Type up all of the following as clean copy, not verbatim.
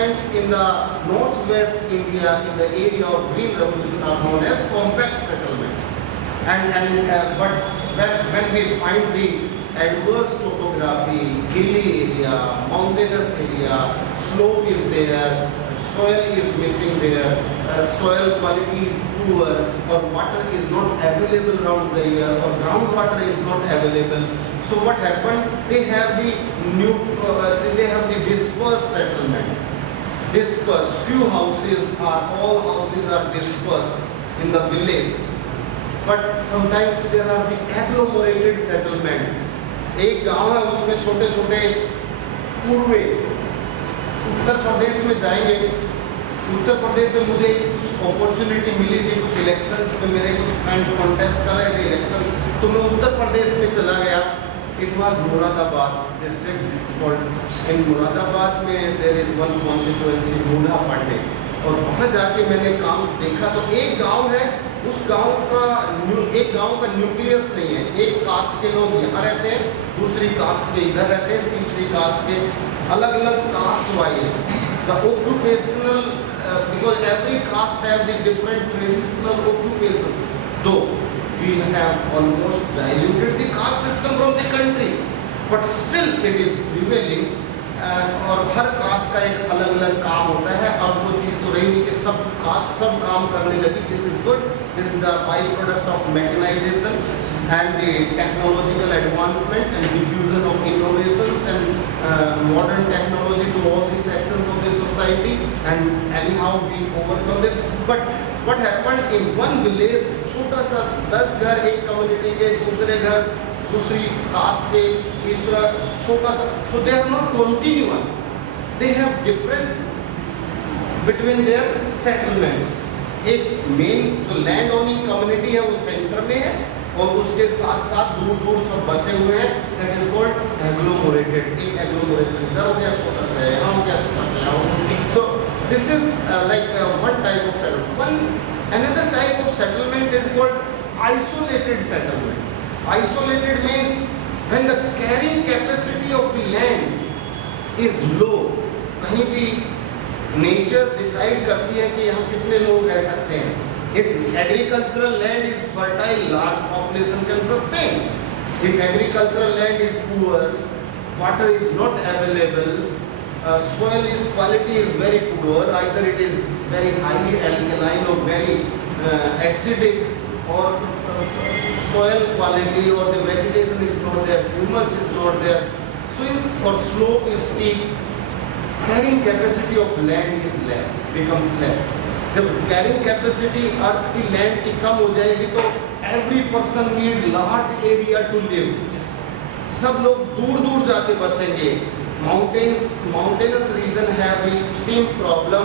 settlements in the northwest India in the area of Green Revolution are known as compact settlement. But when we find the adverse topography, hilly area, mountainous area, slope is there, soil is missing there, soil quality is poor, or water is not available around the year, or groundwater is not available. So what happened? They have the dispersed settlement. Dispersed. Few houses are, all houses are dispersed in the village. But sometimes there are the agglomerated settlement. एक गांव है उसमें छोटे छोटे पूर्वे उत्तर प्रदेश में जाएंगे. उत्तर प्रदेश में मुझे कुछ अपॉर्चुनिटी मिली थी, कुछ इलेक्शंस में मेरे कुछ फ्रेंड कॉन्टेस्ट कर रहे थे इलेक्शन, तो मैं उत्तर प्रदेश में चला गया. It was Moradabad district. In Moradabad में देयर इज वन कॉन्स्टिट्यूएंसी बूढ़ा पांडे, और वहाँ जाके मैंने काम देखा. तो एक गांव है, उस गांव का एक गांव का न्यूक्लियस नहीं है. एक कास्ट के लोग यहाँ रहते हैं, दूसरी कास्ट के इधर रहते हैं, तीसरी कास्ट के, अलग अलग caste wise the occupational, because every cast have the different traditional occupations. दो we have almost diluted the caste system from the country, but still it is prevailing. और हर कास्ट का एक अलग अलग काम होता है. अब वो चीज़ तो रही नहीं कि सब कास्ट सब काम करने लगी. This is good. This is the by product of mechanisation and the technological advancement and diffusion of innovations and modern technology to all the sections of the society, and anyhow we overcome this. But what happened in one village, छोटा सा 10 घर एक community के, दूसरे घर दूसरी cast के, तीसरा छोटा सा. So they are not continuous. They have difference between their settlements. एक मेन जो लैंड ओनिंग कम्युनिटी है वो सेंटर में है, और उसके साथ साथ दूर दूर सब बसे हुए हैं. That is called agglomerated. एक एग्लोमरेशन इधर हो गया छोटा सा है, यहाँ हो गया छोटा सा यहाँ. So this is like one type of settlement. One another type of settlement is called isolated settlement. Isolated means when the carrying capacity of the land is low. कहीं भी nature decide करती है कि यहाँ कितने लोग रह सकते हैं. If agricultural land is fertile, large population can sustain. If agricultural land is poor, water is not available, soil is quality is very poor, either it is very highly alkaline or very acidic, or soil quality or the vegetation is not there, humus is not there, so or slope is steep, carrying capacity of land is less, becomes less. जब carrying capacity earth की land की कम हो जाएगी तो every person need large area to live. सब लोग दूर दूर जाके बसेंगे. Mountainous region have the same problem.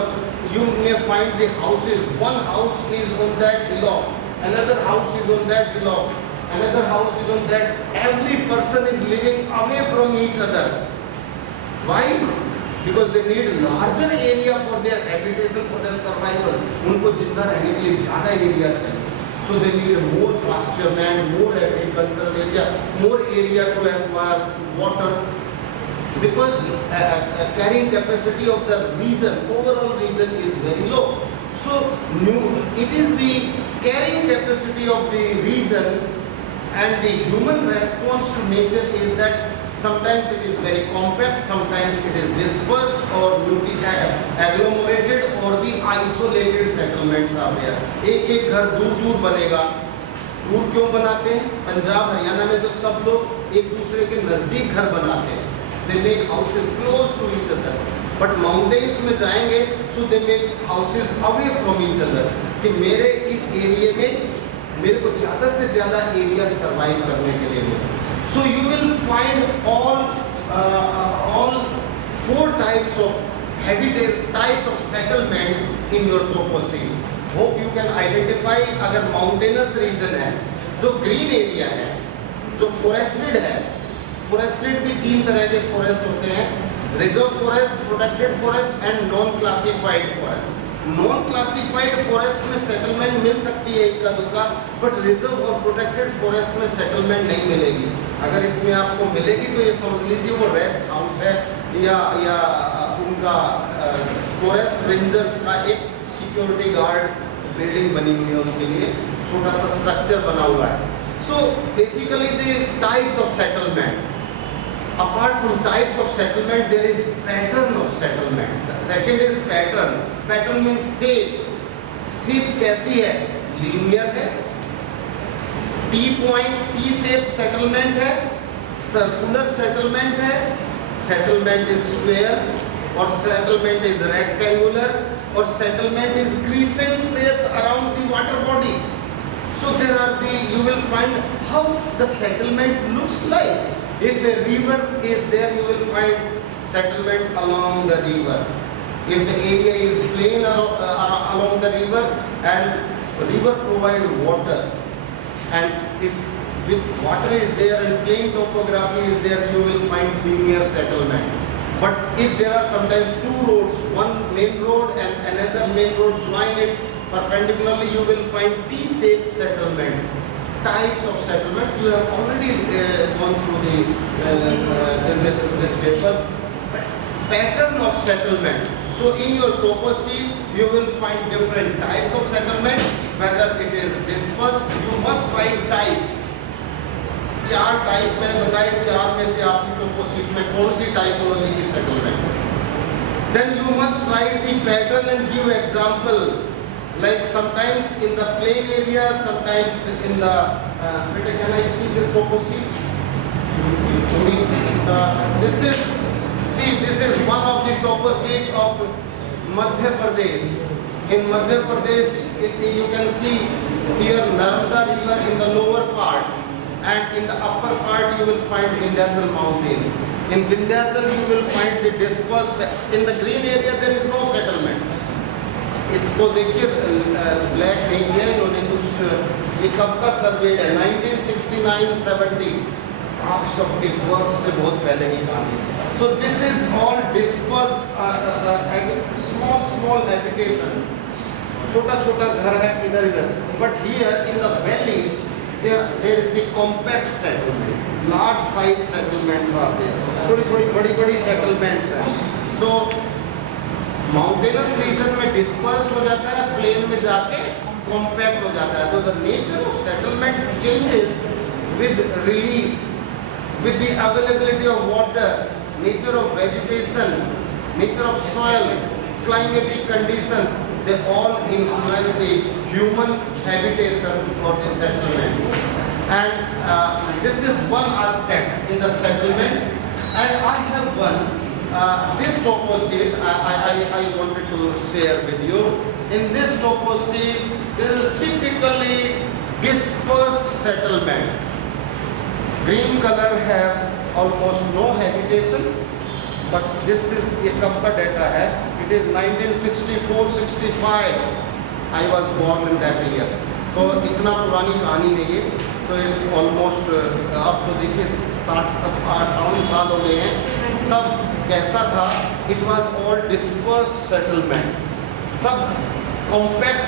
You may find the houses, one house is on that hillock, another house is on that hillock, another house is on that. Every person is living away from each other. Why? Because they need larger area for their habitation, for their survival. उनको जिंदा रहने के लिए ज़्यादा area चाहिए. So they need more pasture land, more agricultural area, more area to acquire water. Because carrying capacity of the region, overall region is very low. So it is the carrying capacity of the region, and the human response to nature is that sometimes it is very compact, sometimes it is dispersed or agglomerated, or the isolated settlements are there. एक एक घर दूर दूर बनेगा. दूर क्यों बनाते हैं? पंजाब हरियाणा में तो सब लोग एक दूसरे के नज़दीक घर बनाते हैं. They make houses close to each other. But mountains में जाएंगे, so they make houses away from each other. कि मेरे इस एरिया में मेरे को ज़्यादा से ज़्यादा एरिया सर्वाइव करने के लिए मिले. So you will find all 4 types of settlements in your topography. Hope you can identify. अगर mountainous region है, जो green area है, जो forested है. फॉरेस्टेड भी 3 तरह के फॉरेस्ट होते हैं. Reserve forest, protected forest and non classified forest. Non classified forest में सेटलमेंट मिल सकती है इक्का दुक्का, बट रिजर्व और प्रोटेक्टेड फॉरेस्ट में सेटलमेंट नहीं मिलेगी. अगर इसमें आपको मिलेगी तो ये समझ लीजिए वो रेस्ट हाउस है या उनका फॉरेस्ट रेंजर्स का एक सिक्योरिटी गार्ड बिल्डिंग बनी हुई है उनके लिए, छोटा सा स्ट्रक्चर बना हुआ है. So basically the types of settlement. Apart from types of settlement, there is pattern of settlement. The second is pattern. Pattern means shape. Shape कैसी है? Linear है. T-point, T-shape settlement है. Circular settlement है. Settlement is square or settlement is rectangular or settlement is crescent shaped around the water body. So there are you will find how the settlement looks like. If a river is there, you will find settlement along the river. If the area is plain along the river and river provide water, and if with water is there and plain topography is there, you will find linear settlement. But if there are sometimes two roads, one main road and another main road join it perpendicularly, you will find T-shaped settlements. Types of settlements you have already gone through this paper. Pattern of settlement. So in your topo sheet you will find different types of settlement. Whether it is dispersed, you must write types. 4 type मैंने बताए, 4 में से आपकी टोपो sheet में कौन सी typology की settlement. Then you must write the pattern and give example. Like sometimes in the plain area, sometimes in the can I see this topo sheet? This is one of the topo sheet of Madhya Pradesh. In Madhya Pradesh, you can see here Narmada river in the lower part, and in the upper part you will find Vindhyachal mountains. In Vindhyachal you will find the dispersed. In the green area there is no settlement. इसको देखिए black नहीं किया इन्होंने कुछ, ये कब का served है 1969-70, आप सबके वर्क से बहुत पहले की कहानी. So this is all dispersed small habitations, छोटा छोटा घर है इधर इधर. But here in the valley there is the compact settlement, large size settlements are there, थोड़ी बड़ी settlements हैं. So माउंटेनस रीजन में डिस्पर्स्ड हो जाता है, प्लेन में जाके कॉम्पैक्ट हो जाता है. तो the nature of settlement changes with relief, with the availability of water, nature of vegetation, nature of soil, climatic conditions, they all influence the human habitations or the settlements. And this is one aspect in the settlement. And I have one. This topo sheet I wanted to share with you. In this topo sheet, this is typically dispersed settlement. Green color have almost no habitation, but this is ये कब का data है? It is 1964-65. I was born in that year. तो इतना पुरानी कहानी है ये. So it's almost आप तो देखिए 58 साल हो गए हैं. तब कैसा था? It was all dispersed settlement. सब compact.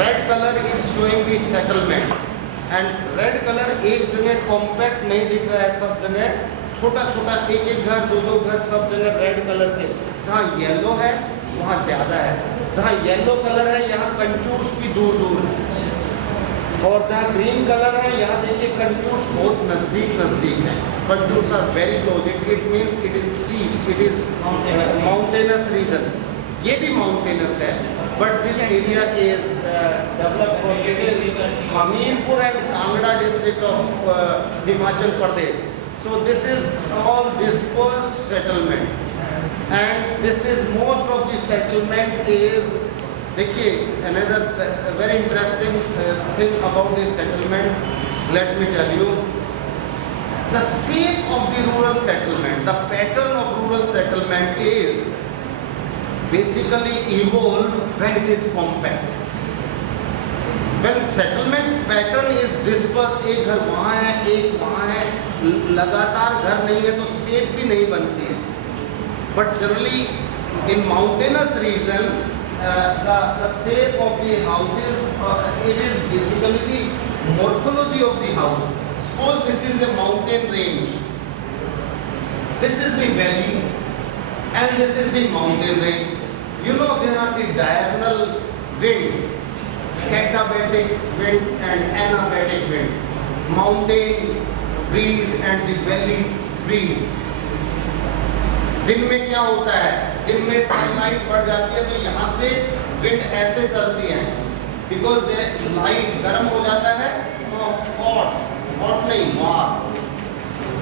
Red color is showing the settlement. And red color एक जगह compact नहीं दिख रहा है, सब जगह छोटा छोटा एक एक घर दो दो घर सब जगह रेड कलर के. जहाँ येलो है वहाँ ज़्यादा है, जहाँ येलो कलर है यहाँ कंटूर्स भी दूर दूर है, और जहाँ ग्रीन कलर है यहाँ देखिए कंटूर्स बहुत नज़दीक है. Contours are very close. It means it is steep, it is mountainous region. ये भी माउंटेनस है, but this area is developed Hamirpur and Kangra district of Himachal Pradesh. So this is all dispersed settlement, and this is most of the settlement is. देखिए another very interesting thing about this settlement. Let me tell you, the shape of the rural settlement, the pattern of rural settlement is basically evolved when it is compact. When settlement pattern is dispersed, एक घर वहाँ है एक वहाँ है, लगातार घर नहीं है तो शेप भी नहीं बनती है. But generally in mountainous region, the shape of the houses, it is basically the morphology of the house. Suppose this is a mountain range, this is the valley, and this is the mountain range. You know diurnal winds, katabatic winds and anabatic winds, mountain breeze and the valley breeze. दिन में क्या होता है, दिन में sunlight बढ़ जाती है तो यहाँ से विंड ऐसे चलती है, बिकॉज लाइट गर्म हो जाता है तो हॉट नहीं,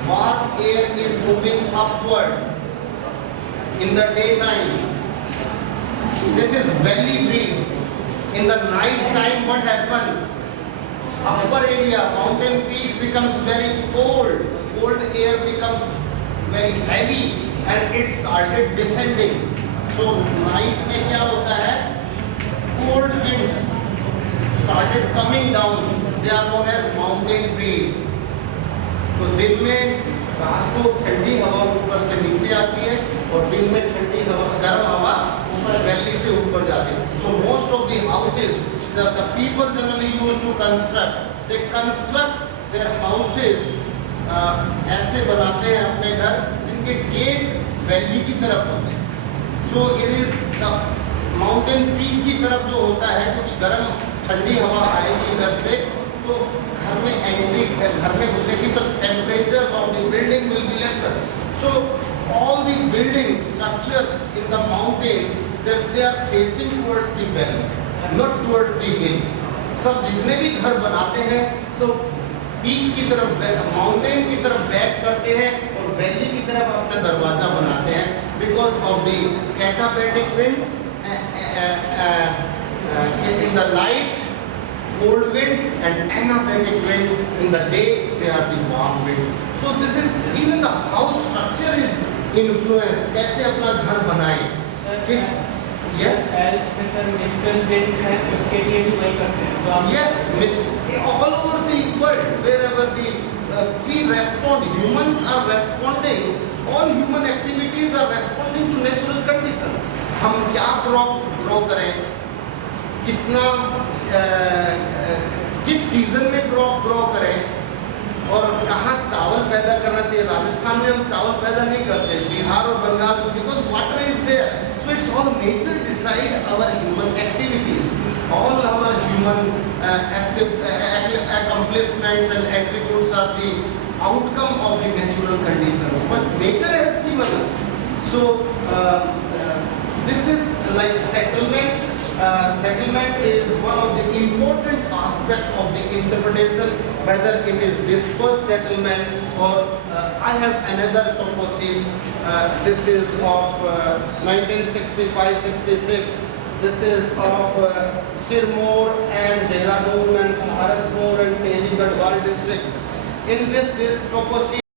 warm air is moving upward in the daytime. This is valley breeze. In the night time what happens? Upper area, mountain peak becomes very cold. Cold air becomes very heavy and it started descending. So night में क्या होता है? Cold winds started coming down. They are known as mountain breeze. तो दिन में रात को ठंडी हवा ऊपर से नीचे आती है और दिन में ठंडी हवा, गर्म हवा वैली से ऊपर जाती है. So most of the houses, the people generally used to construct. They construct their houses ऐसे बनाते हैं अपने घर जिनके गेट वैली की तरफ होते हैं. So it is the mountain peak की तरफ जो होता है, क्योंकि गर्म ठंडी हवा आएगी इधर से तो घर में एंट्री, घर में घुसेगी तो temperature of the building will be lesser. So all the building structures in the mountains they are facing towards the valley, not towards the hill. सब जितने भी घर बनाते हैं सब पीक की तरफ, माउंटेन की तरफ बैक करते हैं और वैली की तरफ अपना दरवाजा बनाते हैं, because of the katabatic wind. In the night cold winds and anabatic winds. In the day they are the warm winds. So this is, even the house structure is influenced. कैसे अपना घर बनाएं, किस, yes, मिस्टर विंड्स हैं उसके लिए भी वही करते हैं. yes, all over the world, wherever the we respond, humans are responding, all human activities are responding to natural condition. हम क्या grow करें, कितना किस सीजन में क्रॉप ग्रो करें और कहाँ चावल पैदा करना चाहिए. राजस्थान में हम चावल पैदा नहीं करते, बिहार और बंगाल में, because water is there. So it's all nature decide our human activities, all our human accomplishments and attributes are the outcome of the natural conditions, but nature has given us. So this is like settlement. Settlement is one of the important aspect of the interpretation, whether it is dispersed settlement or I have another composite. This is of 1965-66. This is of Sirmaur and Dehradun and Saharanpur and Tehri Garhwal district. In this composite